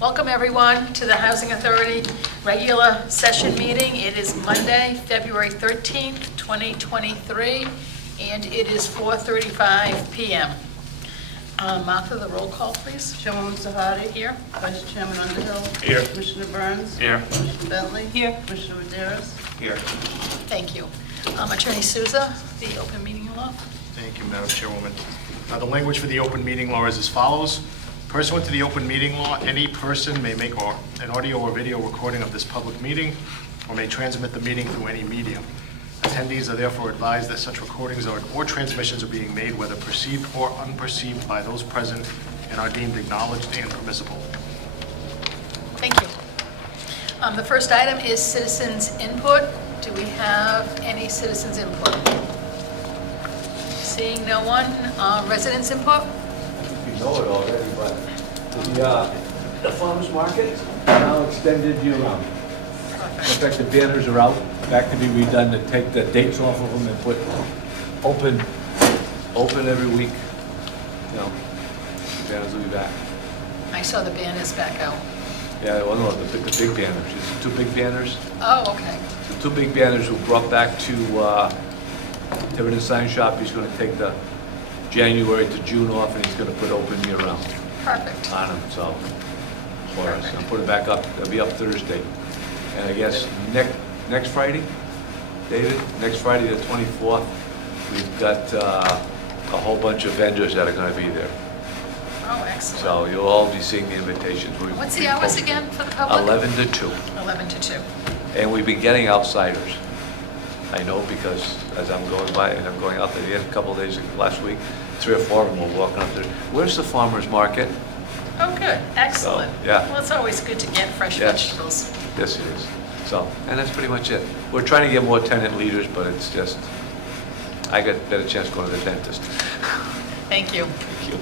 Welcome, everyone, to the Housing Authority regular session meeting. It is Monday, February 13th, 2023, and it is 4:35 p.m. Martha, the roll call, please. Chairwoman Sahadi. Here. Vice Chairman Underhill. Here. Commissioner Burns. Here. Commissioner Bentley. Here. Commissioner Roderis. Here. Thank you. Attorney Souza, the open meeting law. Thank you, Madam Chairwoman. The language for the open meeting law is as follows. Pursuant to the open meeting law, any person may make an audio or video recording of this public meeting or may transmit the meeting through any medium. Attendees are therefore advised that such recordings or transmissions are being made whether perceived or unperceived by those present and are deemed acknowledged and permissible. Thank you. The first item is citizens' input. Do we have any citizens' input? Seeing no one. Residents' input? You know it already, but the farmer's market now extended year-round. In fact, the banners are out, back to be redone, to take the dates off of them and put open every week. You know, the banners will be back. I saw the banners back out. Yeah, well, no, the big banners, it's the two big banners. Oh, okay. The two big banners were brought back to Tiverton Sign Shop. He's gonna take the January to June off, and he's gonna put open year-round Perfect. on them, so, for us. I'll put it back up, it'll be up Thursday. And I guess next Friday, David, next Friday the 24th, we've got a whole bunch of vendors that are gonna be there. Oh, excellent. So you'll all be seeing the invitations. What's the hours again for the public? 11 to 2. 11 to 2. And we've been getting outsiders. I know because as I'm going by, and I'm going out there, a couple of days last week, 3 or 4 of them were walking up there. Where's the farmer's market? Oh, good. Excellent. So, yeah. Well, it's always good to get fresh Yes. vegetables. Yes, it is. So, and that's pretty much it. We're trying to get more tenant leaders, but it's just, I got a better chance going to the dentist. Thank you. Thank you.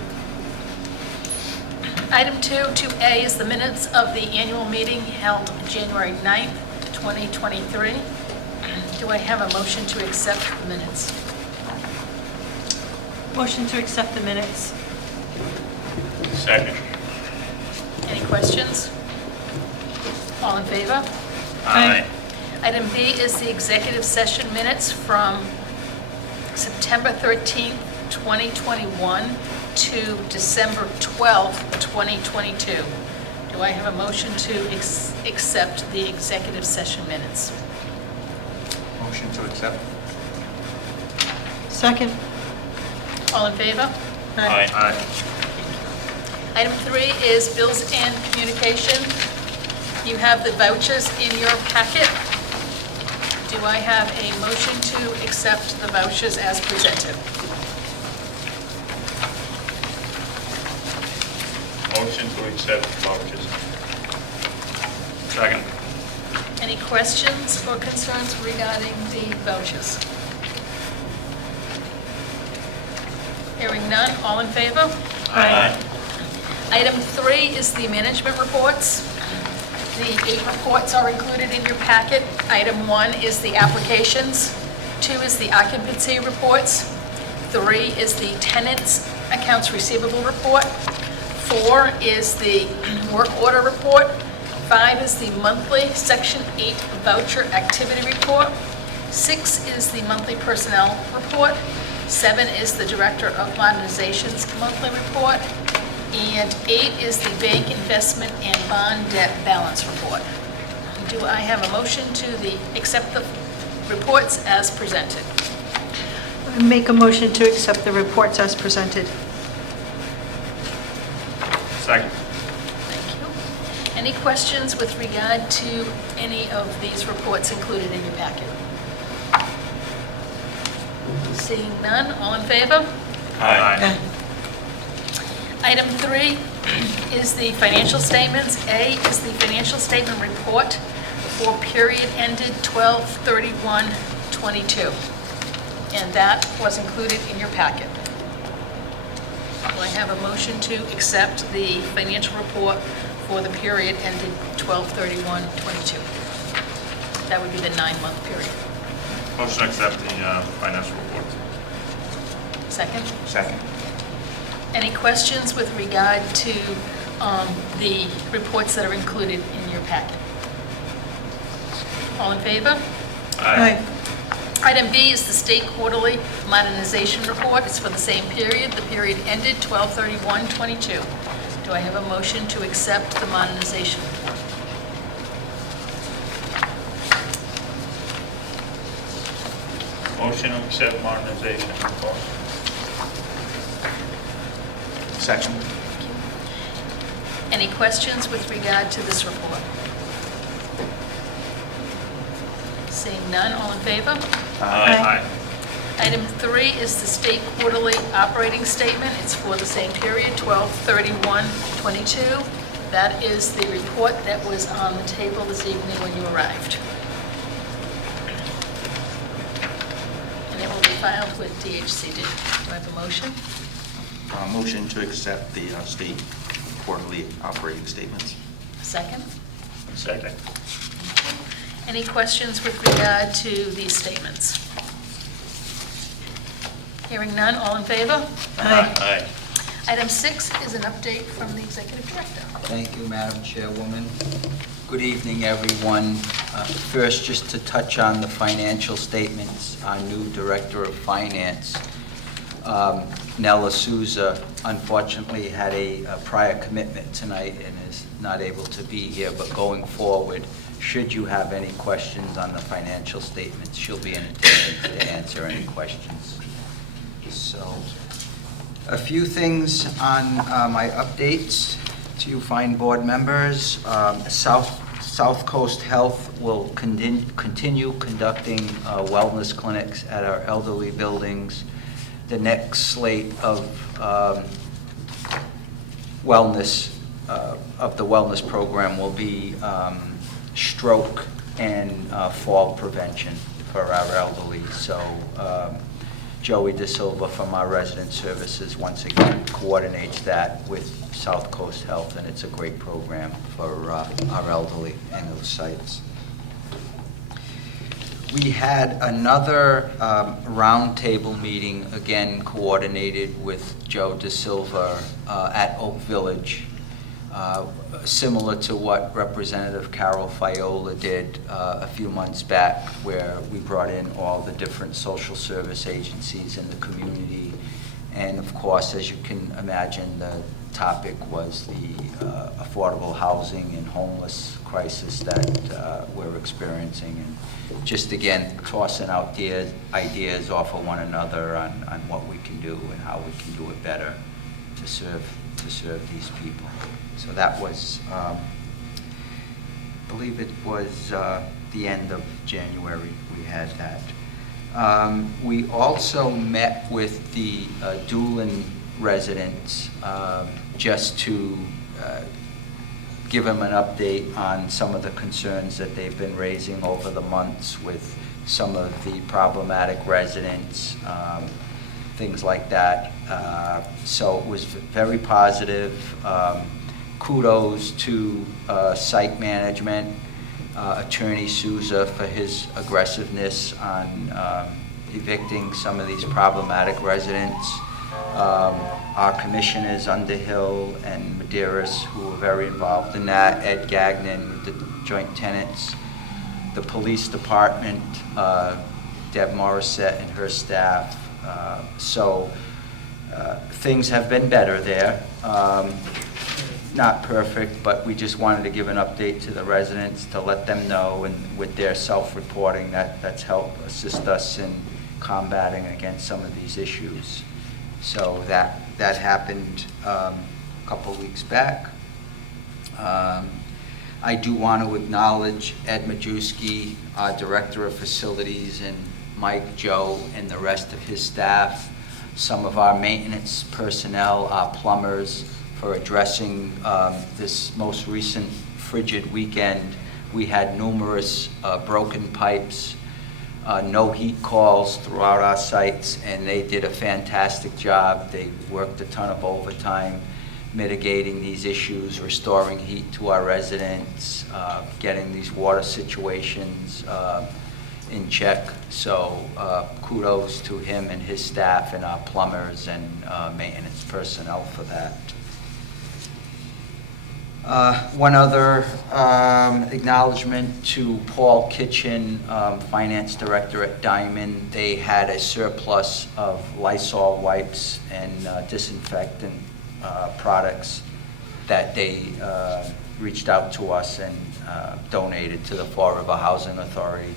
Item 2A is the minutes of the annual meeting held January 9th, 2023. Do I have a motion to accept the minutes? Motion to accept the minutes. Second. Any questions? All in favor? Aye. Item B is the executive session minutes from September 13th, 2021 to December 12th, 2022. Do I have a motion to accept the executive session minutes? Motion to accept. Second. All in favor? Aye. Item 3 is bills and communication. You have the vouchers in your packet. Do I have a motion to accept the vouchers as presented? Motion to accept vouchers. Second. Any questions or concerns regarding the vouchers? Hearing none, all in favor? Aye. Item 3 is the management reports. The 8 reports are included in your packet. Item 1 is the applications. 2 is the occupancy reports. 3 is the tenants' accounts receivable report. 4 is the work order report. 5 is the monthly Section 8 voucher activity report. 6 is the monthly personnel report. 7 is the Director of Modernization's monthly report. And 8 is the bank investment and bond debt balance report. Do I have a motion to accept the reports as presented? I make a motion to accept the reports as presented. Second. Thank you. Any questions with regard to any of these reports included in your packet? Seeing none, all in favor? Aye. Item 3 is the financial statements. A is the financial statement report for period ended 12/31/22. And that was included in your packet. Do I have a motion to accept the financial report for the period ended 12/31/22? That would be the 9-month period. Motion to accept the financial report. Second? Second. Any questions with regard to the reports that are included in your packet. All in favor? Aye. Item B is the state quarterly modernization report. It's for the same period. The period ended 12/31/22. Do I have a motion to accept the modernization report? Motion to accept modernization report. Second. Any questions with regard to this report? Seeing none, all in favor? Aye. Item 3 is the state quarterly operating statement. It's for the same period, 12/31/22. That is the report that was on the table this evening when you arrived. And it will be filed with DHCD. Do I have a motion? Motion to accept the state quarterly operating statements. Second? Second. Any questions with regard to these statements? Hearing none, all in favor? Aye. Item 6 is an update from the executive director. Thank you, Madam Chairwoman. Good evening, everyone. First, just to touch on the financial statements, our new Director of Finance, Nella Souza, unfortunately had a prior commitment tonight and is not able to be here, but going forward, should you have any questions on the financial statements, she'll be in attendance to answer any questions. So, a few things on my updates to you fine board members. South Coast Health will continue conducting wellness clinics at our elderly buildings. The next slate of wellness, of the wellness program will be stroke and fall prevention for our elderly. So Joey De Silva from our resident services once again coordinates that with South Coast Health, and it's a great program for our elderly in those sites. We had another roundtable meeting, again coordinated with Joe De Silva at Oak Village, similar to what Representative Carol Fiola did a few months back, where we brought in all the different social service agencies in the community. And of course, as you can imagine, the topic was the affordable housing and homeless crisis that we're experiencing. And just again, tossing out ideas off of one another on what we can do and how we can do it better to serve these people. So that was, I believe it was the end of January we had that. We also met with the Doolin residents just to give them an update on some of the concerns that they've been raising over the months with some of the problematic residents, things like that. So it was very positive. Kudos to site management, Attorney Souza for his aggressiveness on evicting some of these problematic residents. Our commissioners, Underhill and Medeiros, who were very involved in that, Ed Gagnon, the joint tenants, the police department, Deb Morissette and her staff. So things have been better there. Not perfect, but we just wanted to give an update to the residents to let them know, and with their self-reporting, that's helped assist us in combating against some of these issues. So that happened a couple weeks back. I do want to acknowledge Ed Majewski, our Director of Facilities, and Mike Joe and the rest of his staff, some of our maintenance personnel, our plumbers, for addressing this most recent frigid weekend. We had numerous broken pipes, no heat calls throughout our sites, and they did a fantastic job. They worked a ton of overtime mitigating these issues, restoring heat to our residents, getting these water situations in check. So kudos to him and his staff and our plumbers and maintenance personnel for that. One other acknowledgement to Paul Kitchen, Finance Director at Diamond. They had a surplus of Lysol wipes and disinfectant products that they reached out to us and donated to the Fall River Housing Authority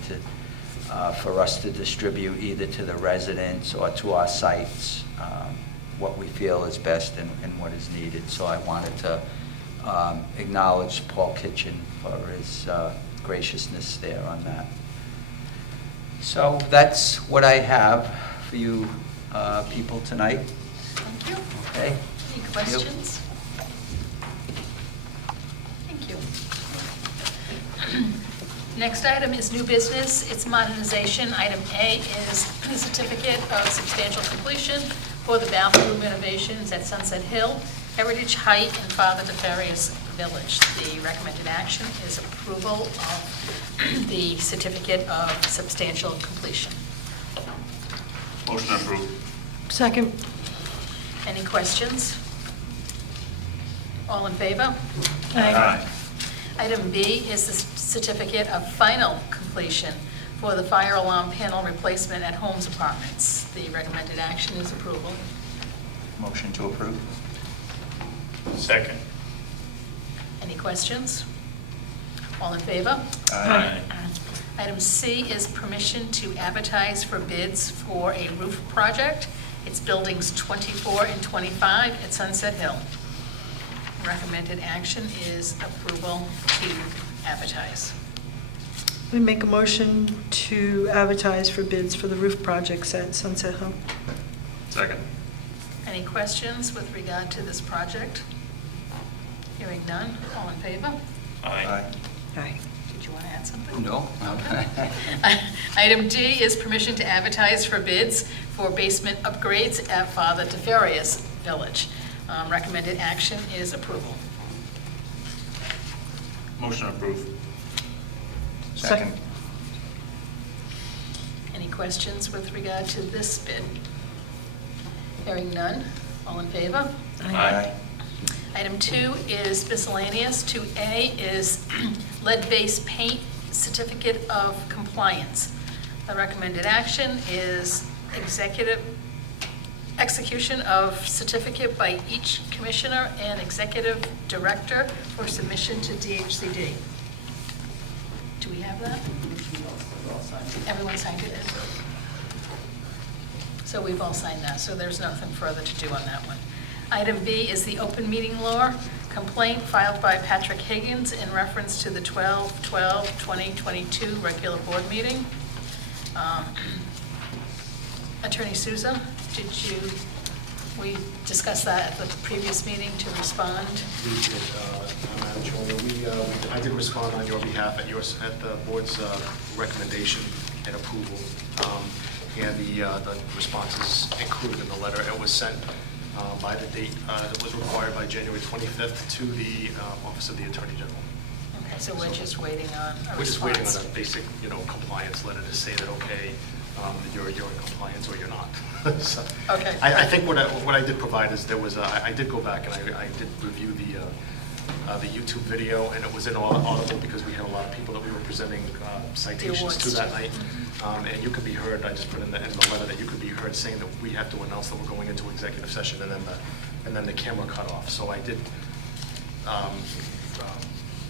for us to distribute either to the residents or to our sites, what we feel is best and what is needed. So I wanted to acknowledge Paul Kitchen for his graciousness there on that. So that's what I have for you people tonight. Thank you. Okay? Any questions? Thank you. Next item is new business. It's modernization. Item A is the certificate of substantial completion for the bathroom renovations at Sunset Hill, Heritage Height, and Father DeFarius Village. The recommended action is approval of the certificate of substantial completion. Motion approved. Second. Any questions? All in favor? Aye. Item B is the certificate of final completion for the fire alarm panel replacement at Holmes Apartments. The recommended action is approval. Motion to approve? Second. Any questions? All in favor? Aye. Item C is permission to advertise for bids for a roof project. It's buildings 24 and 25 at Sunset Hill. Recommended action is approval to advertise. We make a motion to advertise for bids for the roof projects at Sunset Hill. Second. Any questions with regard to this project? Hearing none, all in favor? Aye. Aye. Did you want to add something? No? Okay. Item D is permission to advertise for bids for basement upgrades at Father DeFarius Village. Recommended action is approval. Motion approved. Second. Any questions with regard to this bid? Hearing none, all in favor? Aye. Item 2 is miscellaneous. 2A is lead-based paint certificate of compliance. The recommended action is execution of certificate by each commissioner and executive director for submission to DHCD. Do we have that? Everyone signed it? So we've all signed that, so there's nothing further to do on that one. Item B is the open meeting law complaint filed by Patrick Higgins in reference to the 12/12/2022 regular board meeting. Attorney Souza, we discussed that at the previous meeting to respond? We did, Madam Chairwoman, I did respond on your behalf at the board's recommendation and approval. And the response is included in the letter. It was sent by the date that was required by January 25th to the Office of the Attorney General. Okay, so we're just waiting on a response. We're just waiting on a basic, compliance letter to say that, okay, you're in compliance or you're not. So, Okay. I think what I did provide is there was, I did go back and I did review the YouTube video, and it was inaudible because we had a lot of people that we were presenting citations to that night. And you could be heard, I just put in the letter that you could be heard saying that we have to announce that we're going into executive session, and then the camera cut off. So I did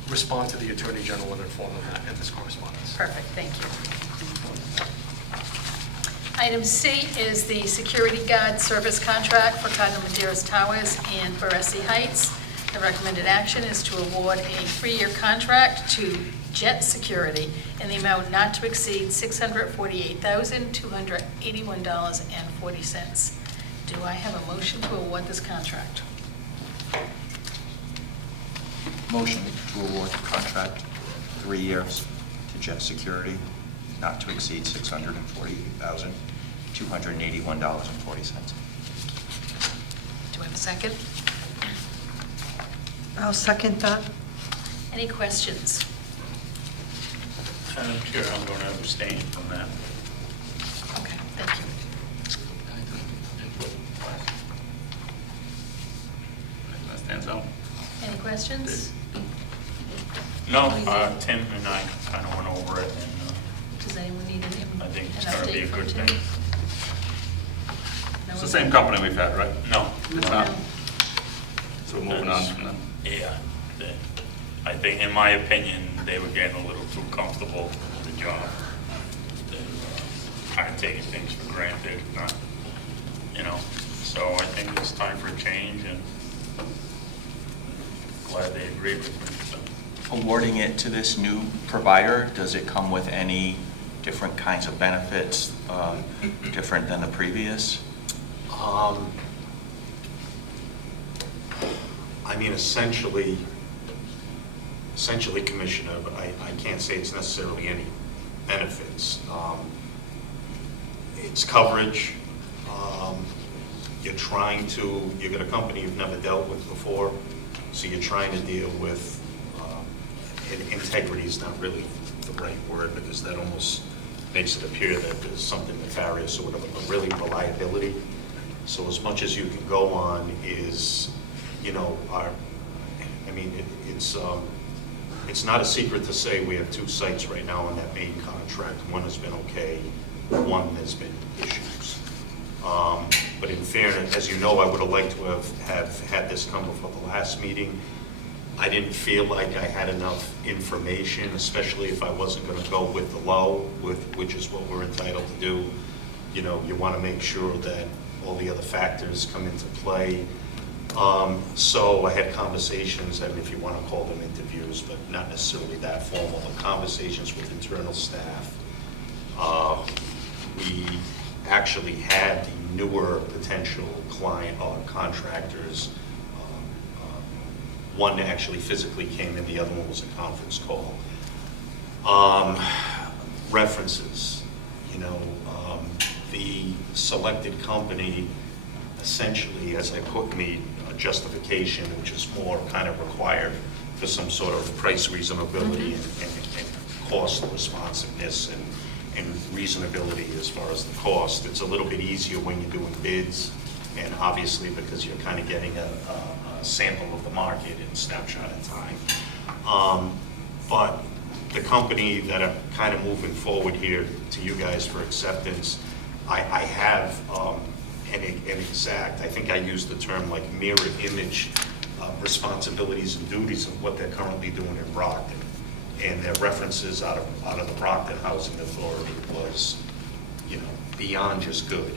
respond to the Attorney General and inform them that in this correspondence. Perfect, thank you. Item C is the security guard service contract for Cardinal Medeiros Towers and Barresi Heights. The recommended action is to award a 3-year contract to Jet Security in the amount not to exceed $648,281.40. Do I have a motion to award this contract? Motion to award the contract 3 years to Jet Security, not to exceed $648,281.40. Do I have a second? I'll second that. Any questions? Madam Chair, I'm going to abstain from that. Okay, thank you. That stands out. Any questions? No, Tim and I kind of went over it, and Does anyone need I think it's an gonna be a update from good Tim? thing. It's the same company we've had, right? No. It's not. So we're moving on from them. Yeah. I think, in my opinion, they were getting a little too comfortable with the job. They were kind of taking things for granted, not, so I think it's time for a change, and glad they agreed with me, so. Awarding it to this new provider, does it come with any different kinds of benefits, different than the previous? I mean, essentially, Commissioner, but I can't say it's necessarily any benefits. It's coverage. You've got a company you've never dealt with before, so you're trying to deal with, integrity is not really the right word, because that almost makes it appear that there's something nefarious or whatever, but really reliability. So as much as you can go on is, it's not a secret to say we have 2 sites right now on that main contract. One has been okay, one has been issues. But in fairness, as you know, I would have liked to have had this come before the last meeting. I didn't feel like I had enough information, especially if I wasn't going to go with the low, which is what we're entitled to do. You want to make sure that all the other factors come into play. So I had conversations, if you want to call them interviews, but not necessarily that formal, but conversations with internal staff. We actually had the newer potential client or contractors. One actually physically came in, the other one was a conference call. References, the selected company essentially, as I put me, a justification, which is more kind of required for some sort of price reasonability and cost responsiveness and reasonability as far as the cost. It's a little bit easier when you're doing bids, and obviously because you're kind of getting a sample of the market in a snapshot of time. But the company that I'm kind of moving forward here to you guys for acceptance, I have an exact, I think I used the term like mirror image responsibilities and duties of what they're currently doing in Brockton. And their references out of the Brockton Housing Authority was, beyond just good.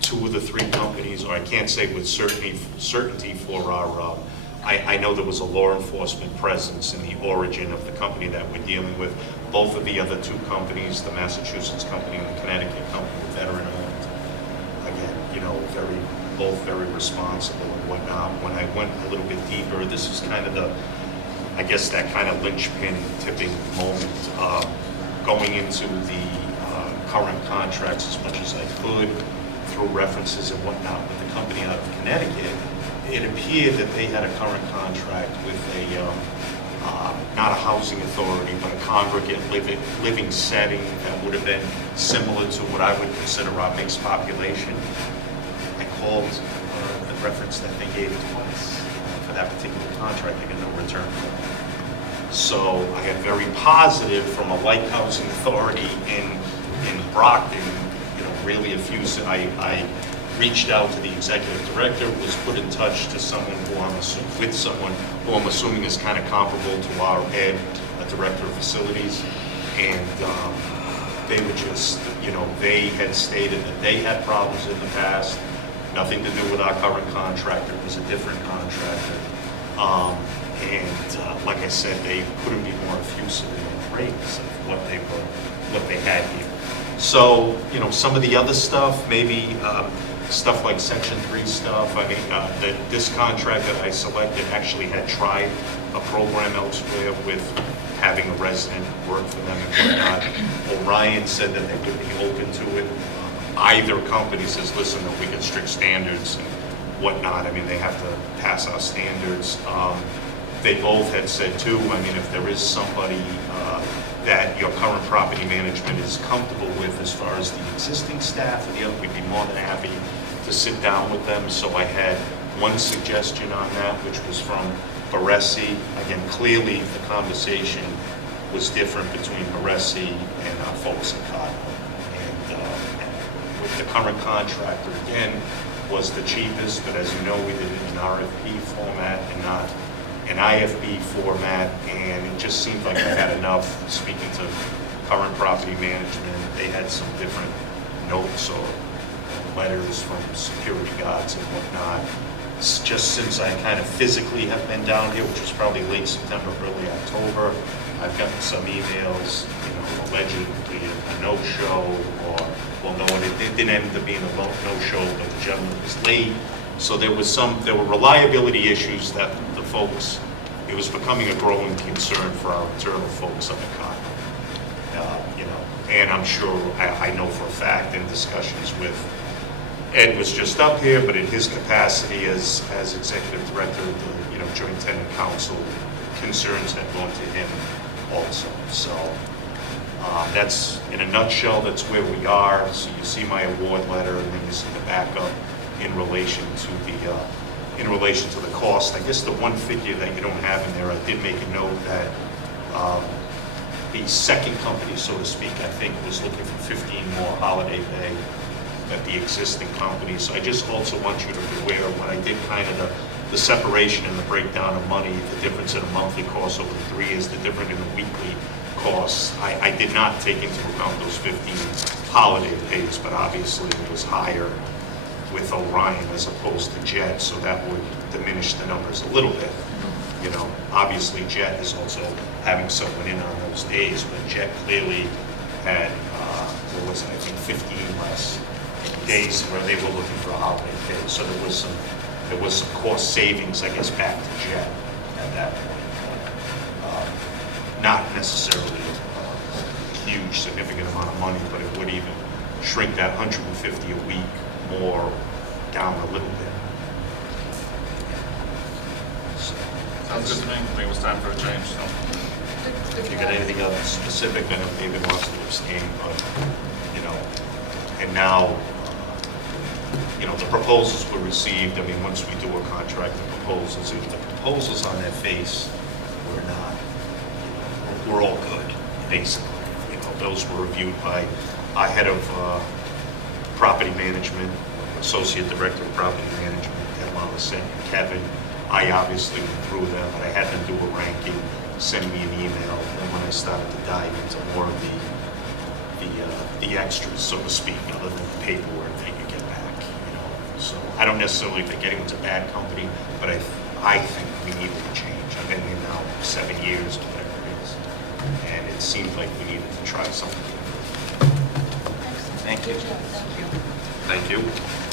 2 of the 3 companies, or I can't say with certainty for our, I know there was a law enforcement presence in the origin of the company that we're dealing with. Both of the other 2 companies, the Massachusetts company and the Connecticut company, were veteran-owned. Again, both very responsible and whatnot. When I went a little bit deeper, this is kind of that kind of linchpin tipping moment. Going into the current contracts as much as I could, through references and whatnot with the company out of Connecticut, it appeared that they had a current contract with not a housing authority, but a congregate living setting that would have been similar to what I would consider our mixed population. I called the reference that they gave twice for that particular contract. I got no return call. So I got very positive from a like housing authority in Brockton, really effusive. I reached out to the executive director, was put in touch to someone with someone who I'm assuming is kind of comparable to our head, a director of facilities, and they were just, they had stated that they had problems in the past, nothing to do with our current contractor, it was a different contractor. Like I said, they couldn't be more effusive in their praise of what they had here. So, some of the other stuff, maybe stuff like Section 3 stuff. I mean, this contract that I selected actually had tried a program elsewhere with having a resident work for them and whatnot. Orion said that they would be open to it. Either company says, listen, we get strict standards and whatnot. I mean, they have to pass our standards. They both had said, too, I mean, if there is somebody that your current property management is comfortable with as far as the existing staff, we'd be more than happy to sit down with them. So I had one suggestion on that, which was from Baresi. Again, clearly the conversation was different between Baresi and our folks at Cotton. And with the current contractor, again, was the cheapest, but as you know, we did it in RFP format and not an IFB format, and it just seemed like I had enough. Speaking to current property management, they had some different notes or letters from security guards and whatnot. Just since I kind of physically have been down here, which was probably late September, early October, I've gotten some emails, allegedly a no-show, or, well, no, it didn't end up being a no-show, but the gentleman was late. So there were reliability issues that the folks, it was becoming a growing concern for our internal folks up at Cotton. And I'm sure, I know for a fact in discussions with, Ed was just up here, but in his capacity as executive director of the Joint Tenant Council, concerns had gone to him also. So that's, in a nutshell, that's where we are. So you see my award letter, and then you see the backup in relation to the cost. I guess the one figure that you don't have in there, I did make a note that the second company, so to speak, I think was looking for 15 more holiday pay at the existing company. So I just also want you to be aware of when I did kind of the separation and the breakdown of money, the difference in a monthly cost over the 3 years, the difference in the weekly costs. I did not take into account those 15 holiday pays, but obviously it was higher with Orion as opposed to Jet, so that would diminish the numbers a little bit. Obviously Jet is also having someone in on those days, but Jet clearly had, what was it, I think 15 less days where they were looking for a holiday pay. So there was some cost savings, I guess, back to Jet at that point. Not necessarily a huge, significant amount of money, but it would even shrink that 150 a week more down a little bit. Sounds good to me. I think it was time for a change, so. If you got anything else specific, I know David wants to abstain, but, and now, the proposals were received. I mean, once we do a contract, the proposals, if the proposals on their face were not, we're all good, basically. Those were reviewed by our head of property management, associate director of property management, Ed Lawson, Kevin. I obviously went through them, but I had them do a ranking, send me an email, and when I started to dive into more of the extras, so to speak, other than the paperwork that you get back, So I don't necessarily think anyone's a bad company, but I think we needed a change. I've been here now 7 years, whatever it is, and it seemed like we needed to try something different. Thank you. Thank you. Thank you.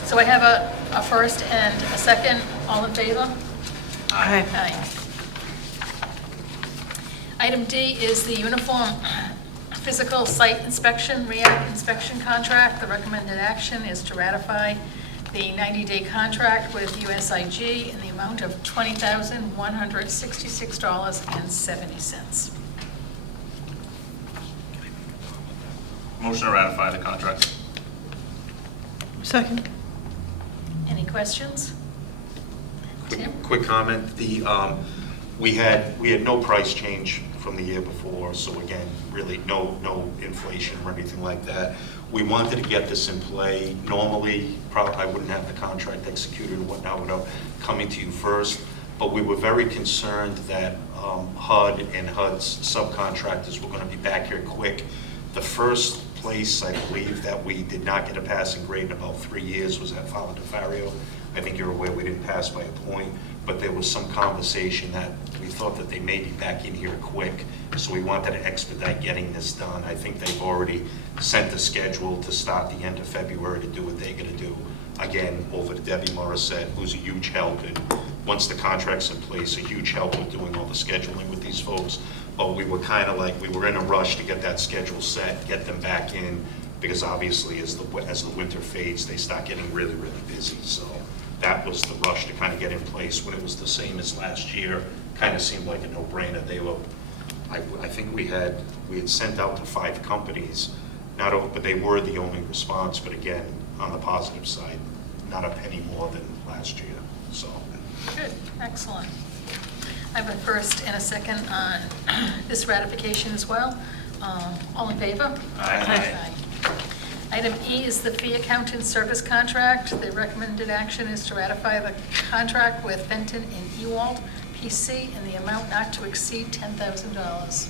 So I have a first and a second. All in favor? Aye. Aye. Item D is the uniform physical site inspection, REAC inspection contract. The recommended action is to ratify the 90-day contract with USIG in the amount of $20,166.70. Motion to ratify the contract. Second. Any questions? Tim? Quick comment, we had no price change from the year before, so again, really no inflation or anything like that. We wanted to get this in play. Normally, probably I wouldn't have the contract executed or whatnot without coming to you first, but we were very concerned that HUD and HUD's subcontractors were going to be back here quick. The first place, I believe, that we did not get a passing grade in about 3 years was at Father DeFario. I think you're aware we didn't pass by a point, but there was some conversation that we thought that they may be back in here quick, so we wanted to expedite getting this done. I think they've already sent the schedule to start the end of February to do what they're going to do. Again, over to Debbie Morissette, who's a huge help, and once the contract's in place, a huge help with doing all the scheduling with these folks. But we were kind of like, we were in a rush to get that schedule set, get them back in, because obviously as the winter fades, they start getting really, really busy. So that was the rush to kind of get in place. When it was the same as last year, kind of seemed like a no-brainer. They were, I think we had sent out to 5 companies, but they were the only response. But again, on the positive side, not a penny more than last year. So Good, excellent. I have a first and a second on this ratification as well. All in favor? Aye. Item E is the fee accountant service contract. The recommended action is to ratify the contract with Fenton and Ewald, PC, in the amount not to exceed $10,000.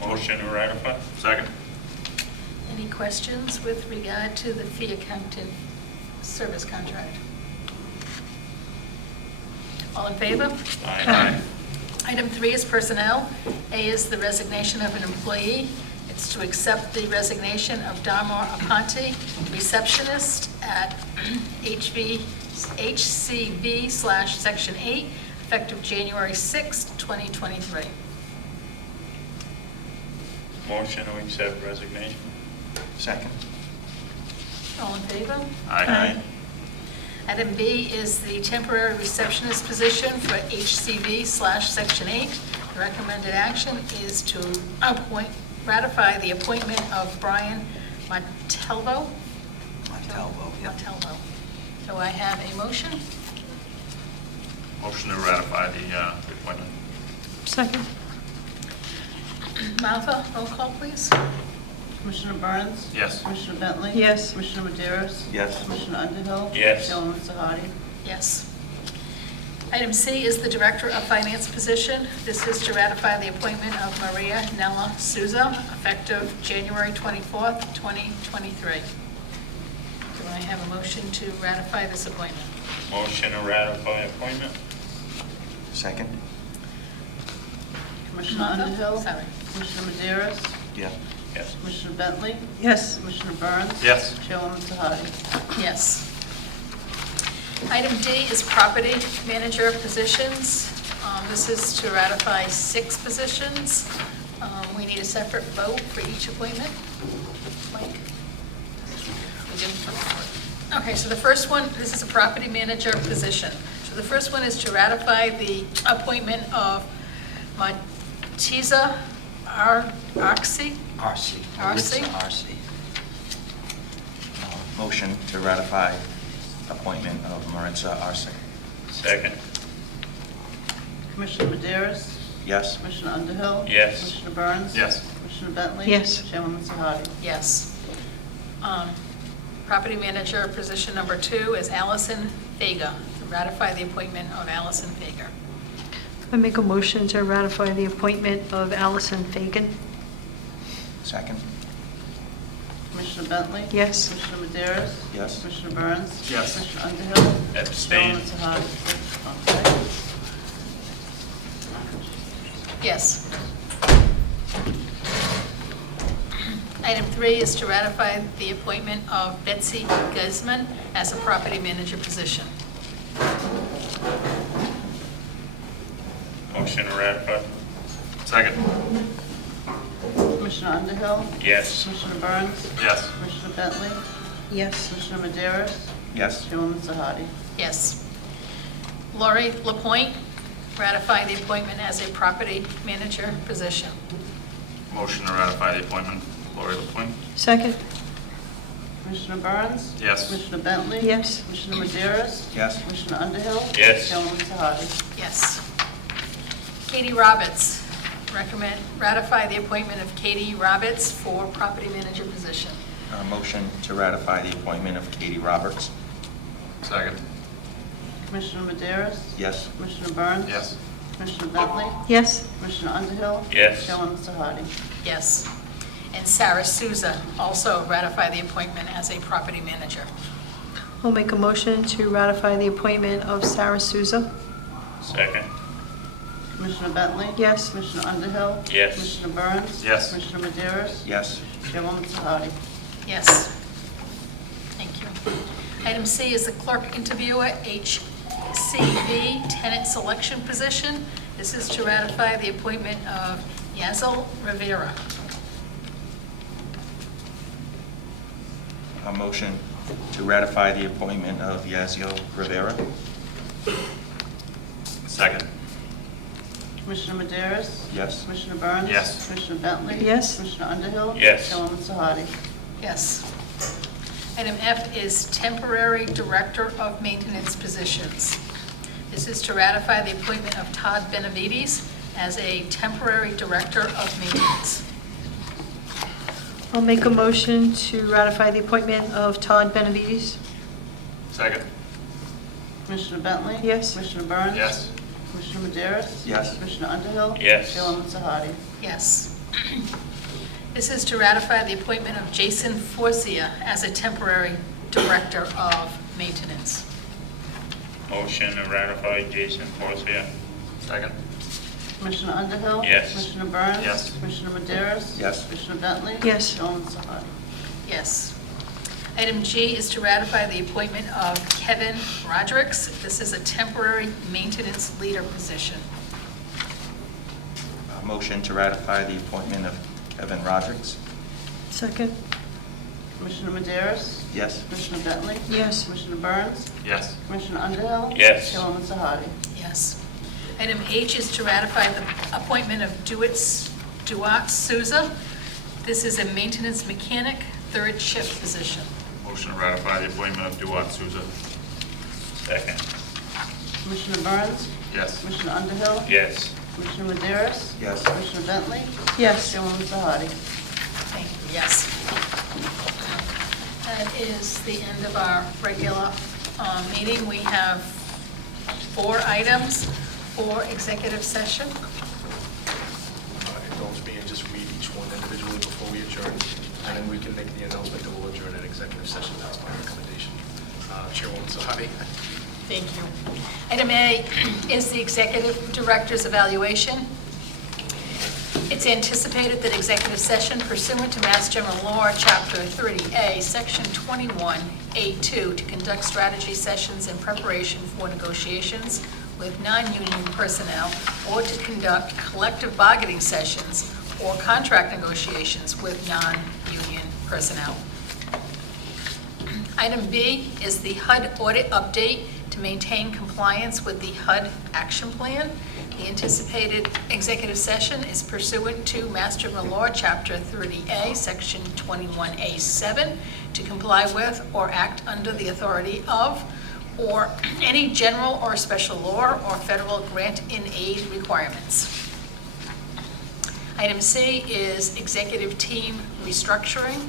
Motion to ratify? Second. Any questions with regard to the fee accountant service contract? All in favor? Aye. Item 3 is personnel. A is the resignation of an employee. It's to accept the resignation of Damar Aponte, receptionist at HCV/Section 8, effective January 6, 2023. Motion to accept resignation? Second. All in favor? Aye. Item B is the temporary receptionist position for HCV/Section 8. The recommended action is to ratify the appointment of Brian Montalvo. Montalvo. So I have a motion. Motion to ratify the appointment. Second. Martha, roll call, please. Commissioner Burns? Yes. Commissioner Bentley? Yes. Commissioner Maderos? Yes. Commissioner Underhill? Yes. Chairwoman Sahadi? Yes. Item C is the Director of Finance position. This is to ratify the appointment of Maria Nella Souza, effective January 24th, 2023. Do I have a motion to ratify this appointment? Motion to ratify appointment? Second. Commissioner Martha? Underhill? Sorry. Commissioner Maderos? Yeah. Yes. Commissioner Bentley? Yes. Commissioner Burns? Yes. Chairwoman Sahadi? Yes. Item D is property manager positions. This is to ratify 6 positions. We need a separate vote for each appointment. Mike? We do? Okay, so the first one, this is a property manager position. So the first one is to ratify the appointment of Matiza Arce. RC. RC? RC. Motion to ratify appointment of Maritza Arce. Second? Commissioner Maderos? Yes. Commissioner Underhill? Yes. Commissioner Burns? Yes. Commissioner Bentley? Yes. Chairwoman Sahadi? Yes. Property manager position number 2 is Allison Fager. To ratify the appointment of Allison Fager. I make a motion to ratify the appointment of Allison Fagan. Second. Commissioner Bentley? Yes. Commissioner Maderos? Yes. Commissioner Burns? Yes. Commissioner Underhill? Abstain. Chairwoman Sahadi? Okay. Yes. Item 3 is to ratify the appointment of Betsy Guzman as a property manager position. Motion to ratify? Second. Commissioner Underhill? Yes. Commissioner Burns? Yes. Commissioner Bentley? Yes. Commissioner Maderos? Yes. Chairwoman Sahadi? Yes. Lori Lapointe, ratify the appointment as a property manager position. Motion to ratify the appointment. Lori Lapointe. Second. Commissioner Burns? Yes. Commissioner Bentley? Yes. Commissioner Maderos? Yes. Commissioner Underhill? Yes. Chairwoman Sahadi? Yes. Katie Roberts, ratify the appointment of Katie Roberts for property manager position. Motion to ratify the appointment of Katie Roberts. Second. Commissioner Maderos? Yes. Commissioner Burns? Yes. Commissioner Bentley? Yes. Commissioner Underhill? Yes. Chairwoman Sahadi? Yes. And Sarah Souza, also ratify the appointment as a property manager. I'll make a motion to ratify the appointment of Sarah Souza. Second? Commissioner Bentley? Yes. Commissioner Underhill? Yes. Commissioner Burns? Yes. Commissioner Maderos? Yes. Chairwoman Sahadi? Yes. Thank you. Item C is the clerk interviewer, HCV tenant selection position. This is to ratify the appointment of Yazel Rivera. A motion to ratify the appointment of Yazio Rivera. Second. Commissioner Maderos? Yes. Commissioner Burns? Yes. Commissioner Bentley? Yes. Commissioner Underhill? Yes. Chairwoman Sahadi? Yes. Item F is temporary director of maintenance positions. This is to ratify the appointment of Todd Benavides as a temporary director of maintenance. I'll make a motion to ratify the appointment of Todd Benavides. Second. Commissioner Bentley? Yes. Commissioner Burns? Yes. Commissioner Maderas? Yes. Commissioner Underhill? Yes. Chairwoman Sahadi? Yes. This is to ratify the appointment of Jason Forcia as a temporary director of maintenance. Motion to ratify Jason Forcia. Second. Commissioner Underhill? Yes. Commissioner Burns? Yes. Commissioner Maderas? Yes. Commissioner Bentley? Yes. Chairwoman Sahadi? Yes. Item G is to ratify the appointment of Kevin Rodericks. This is a temporary maintenance leader position. Motion to ratify the appointment of Kevin Rodericks. Second. Commissioner Maderas? Yes. Commissioner Bentley? Yes. Commissioner Burns? Yes. Commissioner Underhill? Yes. Chairwoman Sahadi? Yes. Item H is to ratify the appointment of Duat Souza. This is a maintenance mechanic, third shift position. Motion to ratify the appointment of Duat Souza. Second. Commissioner Burns? Yes. Commissioner Underhill? Yes. Commissioner Maderas? Yes. Commissioner Bentley? Yes. Chairwoman Sahadi? Thank you, yes. That is the end of our regular meeting. We have 4 items for executive session. Indulge me and just read each one individually before we adjourn, and then we can make the announcement that we'll adjourn at executive session. That's my recommendation. Chairwoman Sahadi. Thank you. Item A is the executive director's evaluation. It's anticipated that executive session pursuant to Mass General Law, Chapter 30A, Section 21A2, to conduct strategy sessions in preparation for negotiations with non-union personnel, or to conduct collective bargaining sessions or contract negotiations with non-union personnel. Item B is the HUD audit update to maintain compliance with the HUD action plan. The anticipated executive session is pursuant to Mass General Law, Chapter 30A, Section 21A7, to comply with or act under the authority of or any general or special law or federal grant in aid requirements. Item C is executive team restructuring.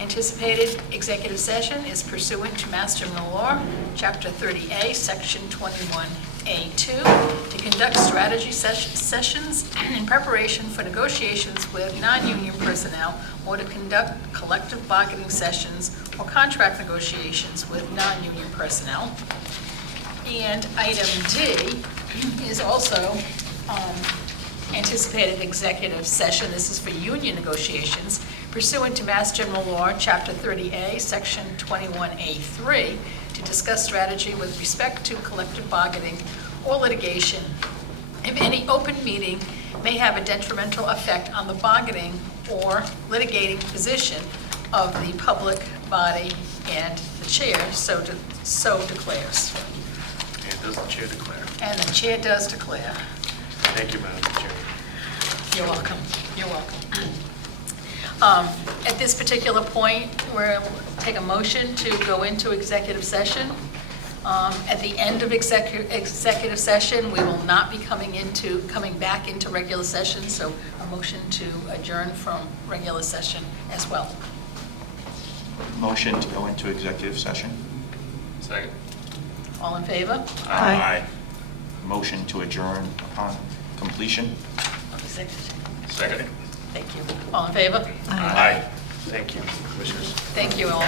Anticipated executive session is pursuant to Mass General Law, Chapter 30A, Section 21A2, to conduct strategy sessions in preparation for negotiations with non-union personnel, or to conduct collective bargaining sessions or contract negotiations with non-union personnel. And item D is also anticipated executive session. This is for union negotiations pursuant to Mass General Law, Chapter 30A, Section 21A3, to discuss strategy with respect to collective bargaining or litigation. If any open meeting may have a detrimental effect on the bargaining or litigating position of the public body, and the chair so declares. And does the chair declare? And the chair does declare. Thank you, Madam Chair. You're welcome. You're welcome. At this particular point, we'll take a motion to go into executive session. At the end of executive session, we will not be coming back into regular session, so a motion to adjourn from regular session as well. Motion to go into executive session. Second. All in favor? Aye. Motion to adjourn upon completion. Of executive. Second. Thank you. All in favor? Aye. Thank you, Commissioners. Thank you all.